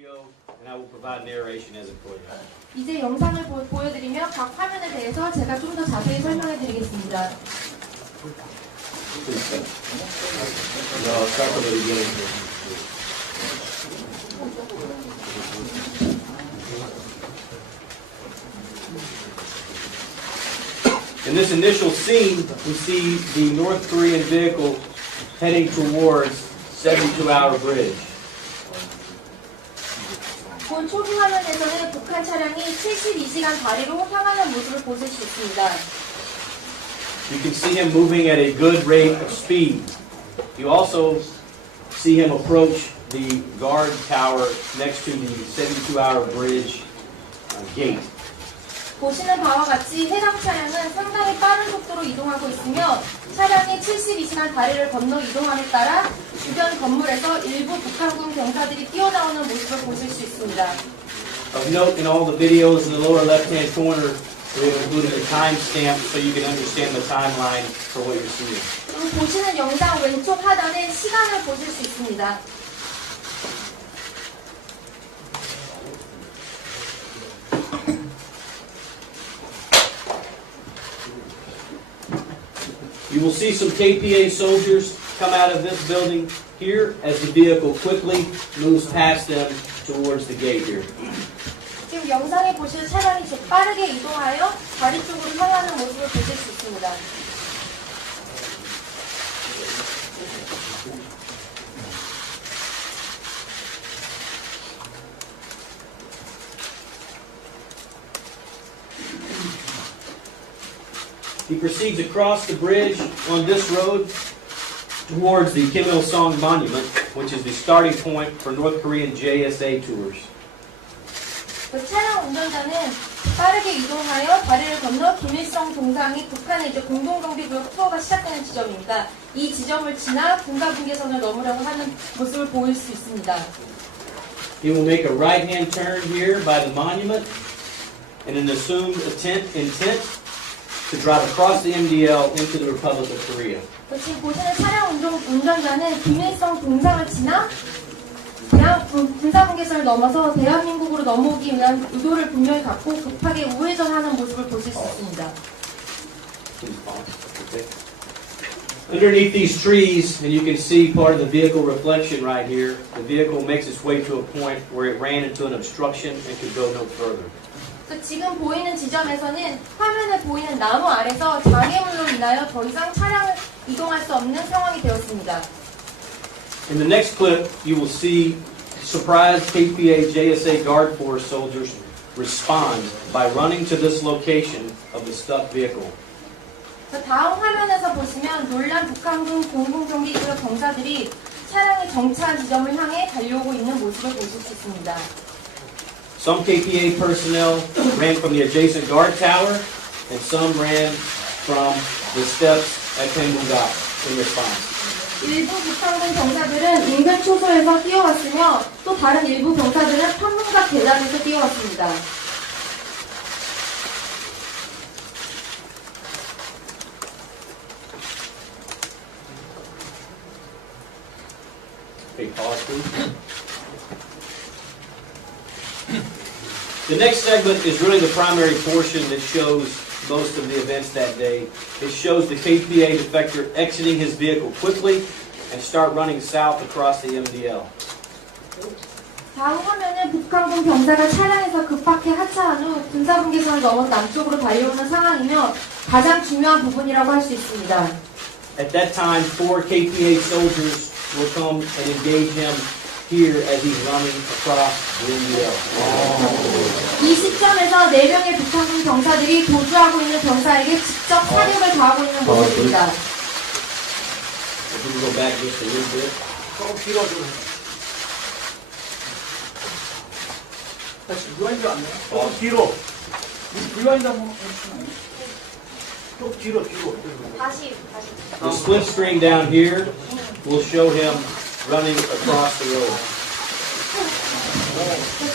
video and I will provide narration as appropriate. 이제 영상을 보여드리며 각 화면에 대해서 제가 좀 더 자세히 설명해드리겠습니다. No, start from the beginning. In this initial scene, we see the North Korean vehicle heading towards 72-hour bridge. 본 초기 화면에서는 북한 차량이 72시간 다리로 향하는 모습을 보실 수 있습니다. You can see him moving at a good rate of speed. You also see him approach the guard tower next to the 72-hour bridge gate. 보시는 바와 같이 해당 차량은 상당히 빠른 속도로 이동하고 있으며 차량이 72시간 다리를 건너 이동함에 따라 주변 건물에서 일부 북한군 병사들이 뛰어나오는 모습을 보실 수 있습니다. Of note, in all the videos in the lower left-hand corner, we have included a timestamp so you can understand the timeline for what you're seeing. 그리고 보시는 영상 왼쪽 하단에 시간을 보실 수 있습니다. You will see some KPA soldiers come out of this building here as the vehicle quickly moves past them towards the gate here. 지금 영상에 보시는 차량이 빠르게 이동하여 다리 쪽으로 향하는 모습을 보실 수 있습니다. He proceeds across the bridge on this road towards the Kim Il-sung Monument, which is the starting point for North Korean JSA tours. 그 차량 운전자는 빠르게 이동하여 다리를 건너 김일성 동상이 북한의 이제 공동경비구역 투어가 시작되는 지점입니다. 이 지점을 지나 군가분계선을 넘으려고 하는 모습을 보일 수 있습니다. He will make a right-hand turn here by the monument in an assumed intent to drive across the MDL into the Republic of Korea. 지금 보시는 차량 운전자는 김일성 동상을 지나 그냥 군사분계선을 넘어서 대한민국으로 넘어오기 위한 의도를 분명히 갖고 급하게 우회전하는 모습을 보실 수 있습니다. Underneath these trees, and you can see part of the vehicle reflection right here, the vehicle makes its way to a point where it ran into an obstruction and could go no further. 지금 보이는 지점에서는 화면에 보이는 나무 아래서 장애물로 인하여 더 이상 차량을 이동할 수 없는 상황이 되었습니다. In the next clip, you will see surprised KPA JSA Guard Force soldiers respond by running to this location of the stuck vehicle. 다음 화면에서 보시면 놀란 북한군 공군경비구역 병사들이 차량이 정차한 지점을 향해 달려오고 있는 모습을 보실 수 있습니다. Some KPA personnel ran from the adjacent guard tower, and some ran from the steps at Pengunga in response. 일부 북한군 병사들은 인근 초소에서 뛰어왔으며 또 다른 일부 병사들은 판문각 계단에서 뛰어왔습니다. Okay, pause please. The next segment is really the primary portion that shows most of the events that day. It shows the KPA defector exiting his vehicle quickly and start running south across the MDL. 다음 화면은 북한군 병사가 차량에서 급하게 하차한 후 군사분계선을 넘어 남쪽으로 달려오는 상황이며 가장 중요한 부분이라고 할 수 있습니다. At that time, 4 KPA soldiers will come and engage him here as he's running across the MDL. 이 시점에서 4명의 북한군 병사들이 도주하고 있는 병사에게 직접 사격을 가하고 있는 모습입니다. If we can go back just a little bit. 다시 블라인드 안 나요? 뒤로. 블라인드 한번 좀 뒤로. 다시. The split screen down here will show him running across the road.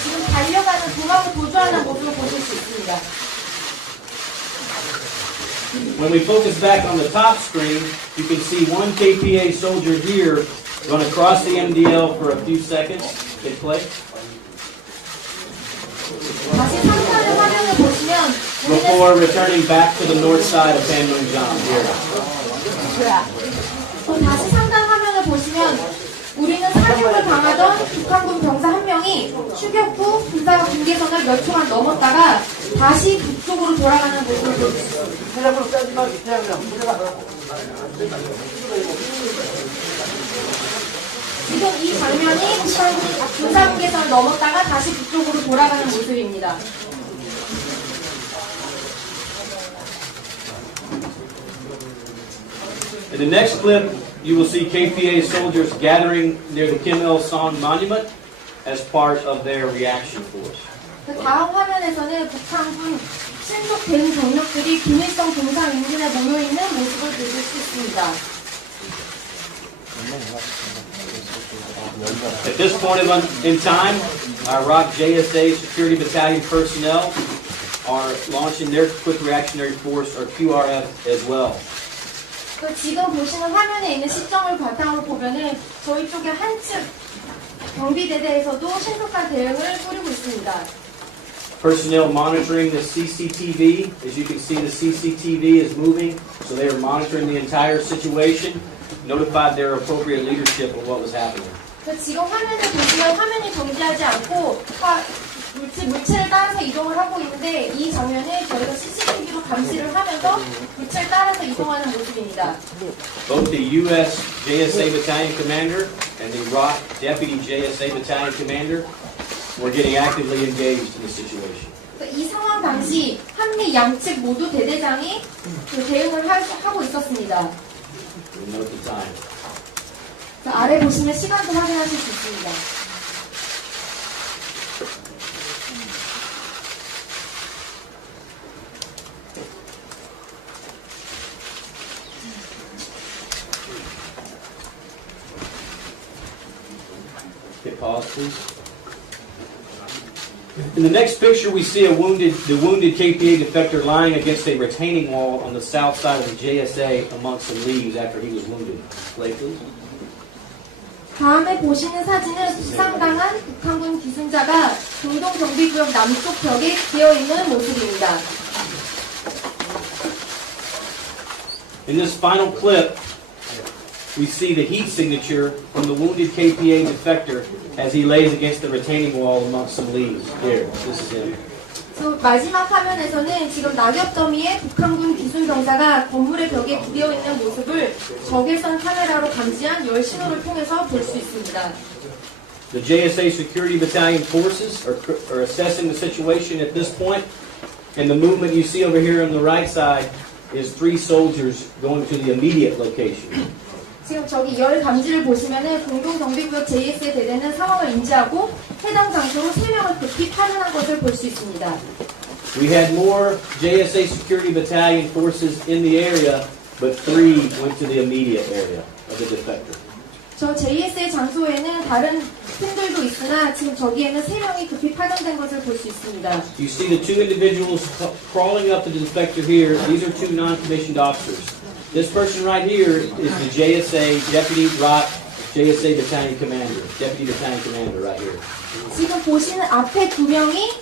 지금 달려가는 도망을 도주하는 모습을 보실 수 있습니다. When we focus back on the top screen, you can see one KPA soldier here run across the MDL for a few seconds, Hit play. 다시 3탄의 화면을 보시면 우리는 Before returning back to the north side of Panmunjom here. 다시 3단 화면을 보시면 우리는 사격을 당하던 북한군 병사 한 명이 추격 후 군사가 경계선을 몇 초간 넘었다가 다시 북쪽으로 돌아가는 모습을 볼 수 있습니다. 지금 이 장면이 북한군 군사 경계선을 넘었다가 다시 북쪽으로 돌아가는 모습입니다. In the next clip, you will see KPA soldiers gathering near the Kim Il-sung Monument as part of their reaction force. 그 다음 화면에서는 북한군 신속된 병력들이 김일성 동상 인근에 모여있는 모습을 보실 수 있습니다. At this point in time, our Iraq JSA Security Battalion personnel are launching their Quick Reactionary Force, or QRF, as well. 그 지금 보시는 화면에 있는 시점을 바탕으로 보면은 저희 쪽의 한측 경비대대에서도 신속한 대응을 꾸리고 있습니다. Personnel monitoring the CCTV. As you can see, the CCTV is moving, so they are monitoring the entire situation, notified their appropriate leadership of what was happening. 그 지금 화면을 보시면 화면이 정지하지 않고 물체를 따라서 이동을 하고 있는데 이 장면을 저희가 CCTV로 감시를 하면서 물체를 따라서 이동하는 모습입니다. Both the U.S. JSA Battalion Commander and the Iraq Deputy JSA Battalion Commander were getting actively engaged in the situation. 이 상황 당시 한미 양측 모두 대대장이 그 대응을 하고 있었습니다. You'll note the time. 아래 보시면 시간도 확인하실 수 있습니다. Hit pause, please. In the next picture, we see the wounded KPA defector lying against a retaining wall on the south side of the JSA amongst some leaves after he was wounded. Play, please. 다음에 보시는 사진은 부상당한 북한군 귀순자가 공동경비구역 남쪽 벽에 기어있는 모습입니다. In this final clip, we see the heat signature from the wounded KPA defector as he lays against the retaining wall amongst some leaves. Here, this is him. 마지막 화면에서는 지금 낙엽더미에 북한군 귀순병사가 건물의 벽에 기대어있는 모습을 적외선 카메라로 감지한 열 신호를 통해서 볼 수 있습니다. The JSA Security Battalion forces are assessing the situation at this point, and the movement you see over here on the right side is 3 soldiers going to the immediate location. 지금 저기 열 감지를 보시면은 공동경비구역 JSA 대대는 상황을 인지하고 해당 장소로 3명을 급히 파견한 것을 볼 수 있습니다. We had more JSA Security Battalion forces in the area, but 3 went to the immediate area of the defector. 저 JSA 장소에는 다른 팀들도 있으나 지금 저기에는 3명이 급히 파견된 것을 볼 수 있습니다. You see the 2 individuals crawling up to the defector here. These are 2 non-commissioned officers. This person right here is the JSA Deputy Rock JSA Battalion Commander, Deputy Battalion Commander right here. 지금 보시는 앞에 2명이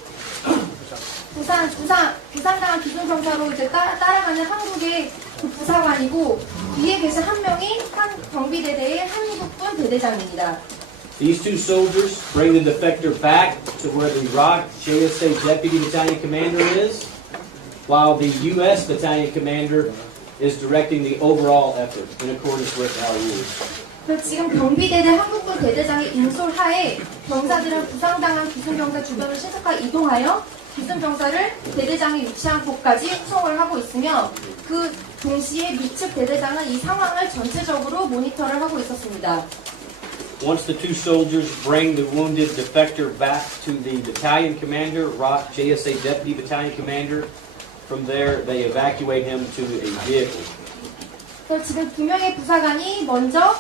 부상당한 귀순병사로 이제 따라가는 한국의 그 부사관이고 뒤에 계신 한 명이 한 경비대대의 한국군 대대장입니다. These 2 soldiers bring the defector back to where the Iraq JSA Deputy Battalion Commander is, while the U.S. Battalion Commander is directing the overall effort in accordance with our rules. 지금 경비대대 한국군 대대장의 인솔하에 병사들은 부상당한 귀순병사 주변을 신속하게 이동하여 귀순병사를 대대장이 위치한 곳까지 후송을 하고 있으며 그 동시에 미측 대대장은 이 상황을 전체적으로 모니터를 하고 있었습니다. Once the 2 soldiers bring the wounded defector back to the battalion commander, Iraq JSA Deputy Battalion Commander, from there they evacuate him to a vehicle. 지금 2명의 부사관이 먼저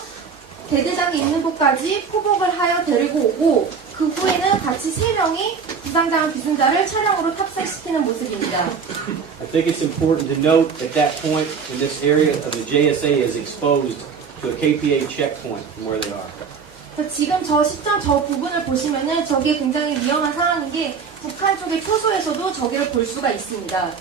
대대장이 있는 곳까지 포복을 하여 데리고 오고 그 후에는 같이 3명이 부상당한 귀순자를 차량으로 탑승시키는 모습입니다. I think it's important to note at that point when this area of the JSA is exposed to a KPA checkpoint from where they are. 지금 저 시점 저 부분을 보시면은 저게 굉장히 위험한 상황인 게 북한 쪽의 초소에서도 저기를 볼 수가 있습니다.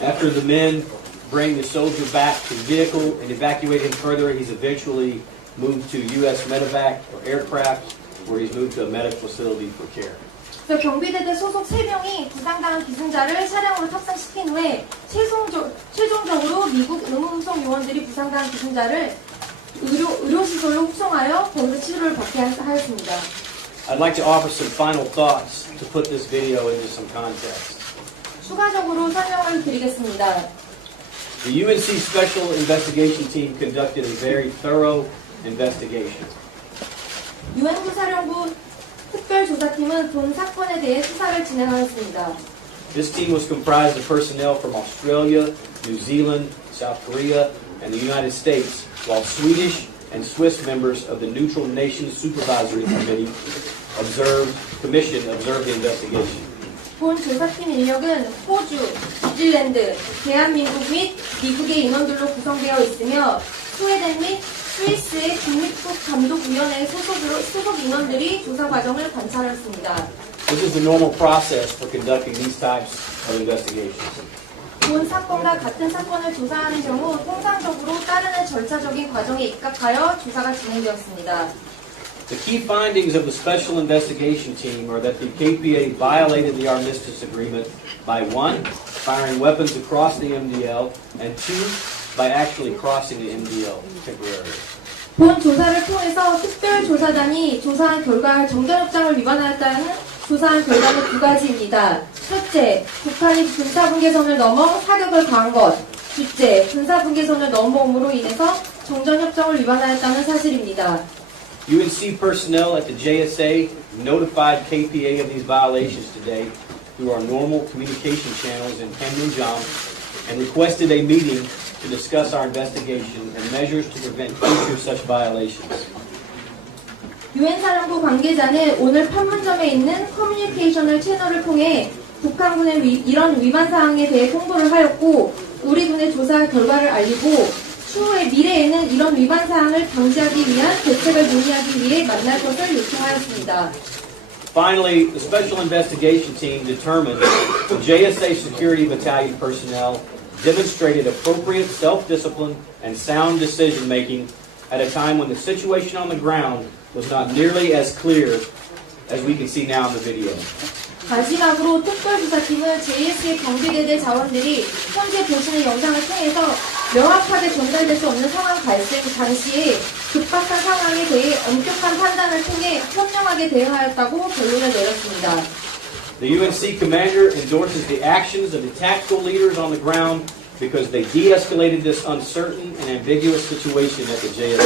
After the men bring the soldier back to the vehicle and evacuate him further, he's eventually moved to U.S. medevac or aircraft, where he's moved to a medical facility for care. 경비대대 소속 3명이 부상당한 기승자를 차량으로 탑승시킨 후에 최종적으로 미국 의무輸送 요원들이 부상당한 기승자를 의료시설로 후송하여 거기서 치료를 받게 하였습니다. I'd like to offer some final thoughts to put this video into some context. 추가적으로 설명을 드리겠습니다. The UNC Special Investigation Team conducted a very thorough investigation. 유엔군 사령부 특별조사팀은 본 사건에 대해 수사를 진행하였습니다. This team was comprised of personnel from Australia, New Zealand, South Korea, and the United States, while Swedish and Swiss members of the Neutral Nations Supervisory Commission observed the investigation. 본 조사팀 인력은 호주, 뉴질랜드, 대한민국 및 미국의 인원들로 구성되어 있으며 스웨덴 및 스위스의 국립국감독위원회 소속 인원들이 조사 과정을 관찰했습니다. This is the normal process for conducting these types of investigations. 본 사건과 같은 사건을 조사하는 경우 통상적으로 따르는 절차적인 과정에 입각하여 조사가 진행되었습니다. The key findings of the Special Investigation Team are that the KPA violated the armistice agreement by 1. Firing weapons across the MDL, and 2. By actually crossing the MDL temporarily. 본 조사를 통해서 특별조사단이 조사한 결과 정전협정을 위반하였다는 조사한 결과는 2가지입니다. 첫째, 북한이 군사분계선을 넘어 사격을 가한 것. 둘째, 군사분계선을 넘어옴으로 인해서 정전협정을 위반하였다는 사실입니다. UNC personnel at the JSA notified KPA of these violations today through our normal communication channels in Panmunjom and requested a meeting to discuss our investigation and measures to prevent future such violations. 유엔 사령부 관계자는 오늘 판문점에 있는 커뮤니케이션을 채널을 통해 북한군의 이런 위반 사항에 대해 통보를 하였고 우리 군의 조사 결과를 알리고 추후에 미래에는 이런 위반 사항을 방지하기 위한 대책을 논의하기 위해 만날 것을 요청하였습니다. Finally, the Special Investigation Team determined the JSA Security Battalion personnel demonstrated appropriate self-discipline and sound decision-making at a time when the situation on the ground was not nearly as clear as we can see now in the video. 마지막으로 특별조사팀은 JSA 경비대대 자원들이 현재 보시는 영상을 통해서 명확하게 전달될 수 없는 상황 발생 당시에 급박한 상황에 대해 엄격한 판단을 통해 현명하게 대응하였다고 결론을 내렸습니다. The UNC commander endorses the actions of the tactical leaders on the ground because they de-escalated this uncertain and ambiguous situation at the JSA.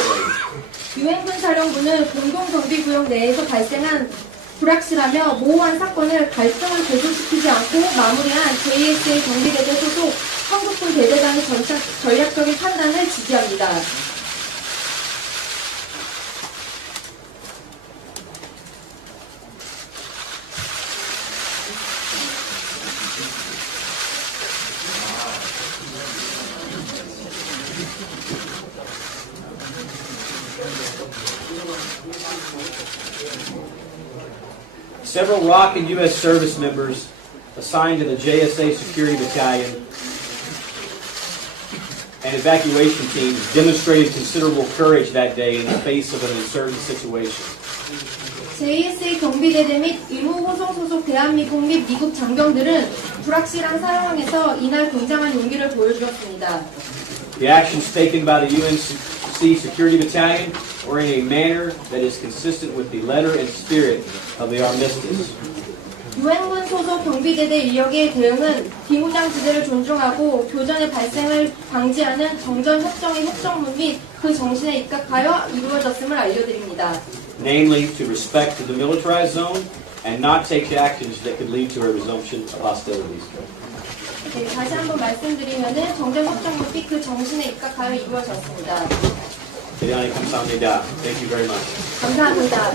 유엔군 사령부는 공동경비구역 내에서 발생한 불확실하며 모호한 사건을 갈등을 고조시키지 않고 마무리한 JSA 경비대대 소속 한국군 대대장의 전략적인 판단을 지지합니다. Several ROC and U.S. service members assigned to the JSA Security Battalion and evacuation teams demonstrated considerable courage that day in the face of an uncertain situation. JSA 경비대대 및 의무호송 소속 대한민국 및 미국 장병들은 불확실한 상황에서 이날 굉장한 용기를 보여주었습니다. The actions taken by the UNC Security Battalion were in a manner that is consistent with the letter and spirit of the armistice. 유엔군 소속 경비대대 인력의 대응은 비무장지대를 존중하고 교전의 발생을 방지하는 정전협정의 협정문 및 그 정신에 입각하여 이루어졌음을 알려드립니다. Namely, to respect the demilitarized zone and not take actions that could lead to a resumption of hostilities. 네, 다시 한번 말씀드리면은 정전협정문 및 그 정신에 입각하여 이루어졌습니다. 대단히 감사합니다. Thank you very much. 감사합니다.